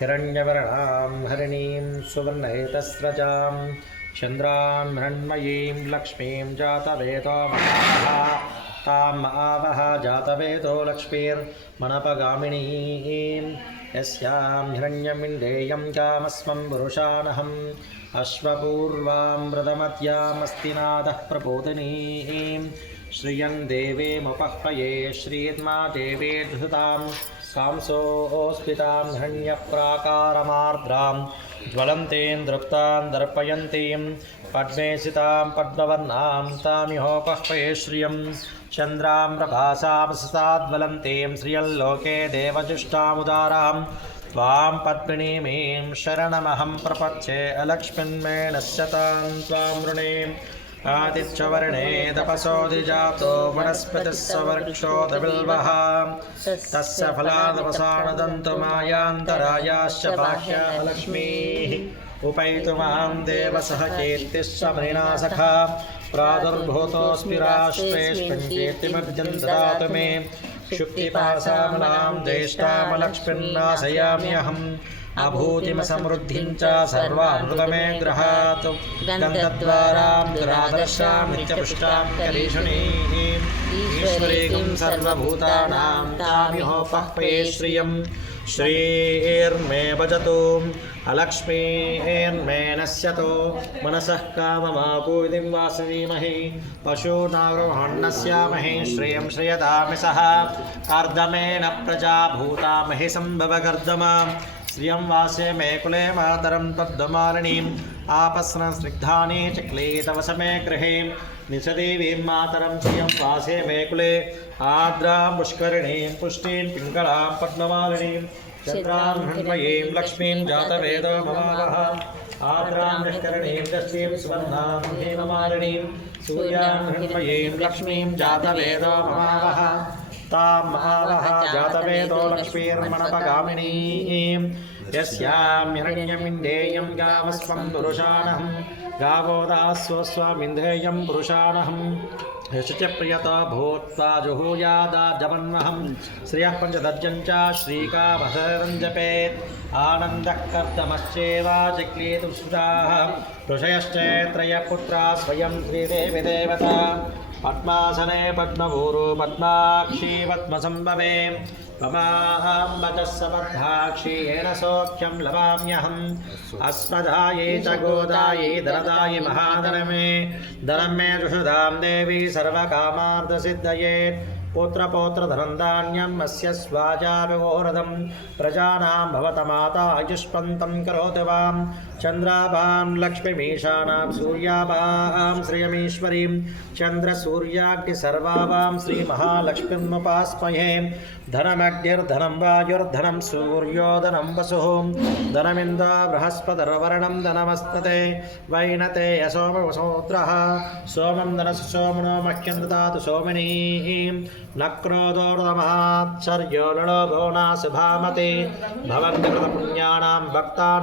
हिरण्यवर्णां, हरिणीं, सुवर्णहेतस्रजां, चन्द्रां, हिरण्मयीं, लक्ष्मीं महावः ताम् आवह, जातवेदो लक्ष्मीर्मणपगामिनीं, यस्यां हिरण्यमिण्डेयं कामस्मं पुरुषानहम्, अश्वपूर्वां व्रतमत्यामस्तिनादः प्रबोधिनीं श्रियं देवीमुपह्वये श्रीर्मा देवी धृतां कांसोऽस्मितां हिरण्यप्राकारमार्द्रां ज्वलन्तीं दृप्तां दर्पयन्तीं पद्मेसितां पद्मवर्णां, तामिहोपह्वये श्रियं, चन्द्रां प्रभासां ससाद्वलन्तीं श्रियल्लोके देवजुष्टामुदारां त्वां पद्मिनीमीं शरणमहं प्रपच्ये अलक्ष्मीन्मे नश्यतां त्वां वृणे आदित्यवर्णे तपसोऽधिजातो वनस्पतिः सवर्क्षोदबिल्वः तस्य फलादवसानदन्तु मायान्तरायाश्च बाह्य लक्ष्मीः उपैतु माँ देवसः कीर्तिश्च मृणा सखा प्रादुर्भूतोऽस्मि राष्ट्रेऽस्मिन् कीर्तिमर्जन् ददातु मे शुक्तिपासामलां ज्येष्ठामलक्ष्मीन्नाशयाम्यहम् अभूतिमसमृद्धिं च सर्वामृतमे गृहात् गन्धद्वारां दुरादर्शां नित्यपुष्टां करीषणीः। ईश्वरीं सर्वभूतानां तामिहोपह्वये श्रियं। श्रीर्मे भजतु। अलक्ष्मीर्मे नश्यतो। मनसः काममापूतिं श्रियं श्रियतामि कर्दमेन प्रजा भूतामहि सम्भवकर्दमाम् श्रियं वासे मे कुले मातरं तद्दमालिनीम् आपस्न स्निग्धानि चक्ले तव समे गृहे। निशदेवीं मातरं श्रियं वासे मे कुले। आर्द्रां पुष्करिणीं पुष्टीं पिङ्गलां पद्ममालिनीं। चन्द्रां हृण्मयीं लक्ष्मीं जातवेदो ममावः आर्द्रां पुष्करिणीं दशीं सुवर्णां हेममालिनीं। सूर्यां हृण्मयीं लक्ष्मीं जातवेदो आवह जातवेदो लक्ष्मीर्मणपगामिनीं यस्यां हिरण्यमिन्देयं गावस्वं पुरुषाणहं। गावो दास्वस्वमिन्धेयं पुरुषाणहं। यश्च प्रियता भूत्वा जुहूयादाजवन्महं श्रियः पञ्चदर्जं च श्रीकामहरं जपेत् आनन्दः कर्तमश्चेवाचक्लीतु सुताः ऋषयश्चैत्रयपुत्रा स्वयं श्रीदेवी देवता। पद्मासने पद्मूर पद्माक्षी पद्मसम्भवे पमाम्बतः समर्थाक्षी येन सौख्यं लभाम्यहम्। अस्मदायै च गोदायै महाधनमे धनं मे जुषुधां देवी सर्वकामार्थसिद्धये पुत्रपौत्रधनं धान्यम् अस्य स्वाजाभिवोरधं प्रजानां भवतमाता आयुष्पन्तं करोति वां। चन्द्राभां लक्ष्मीमीशानां सूर्याभां श्रियमीश्वरीं। चन्द्रसूर्याग्निसर्वाभां श्रीमहालक्ष्मीमुपास्महे। धनमग्निर्धनं वायुर्धनं सूर्योधनं वसुः। धनमिन्द्र बृहस्पतिर्वर्णं धनमस्तते। वैनते यसोमवसोत्रः। सोमं धनसु सोमनो मह्यं सोमिनीः। न क्रोधोर्धमाश्चर्यो लडो गो नाशुभामते भवन्ति कृतपुण्यानां भक्तानां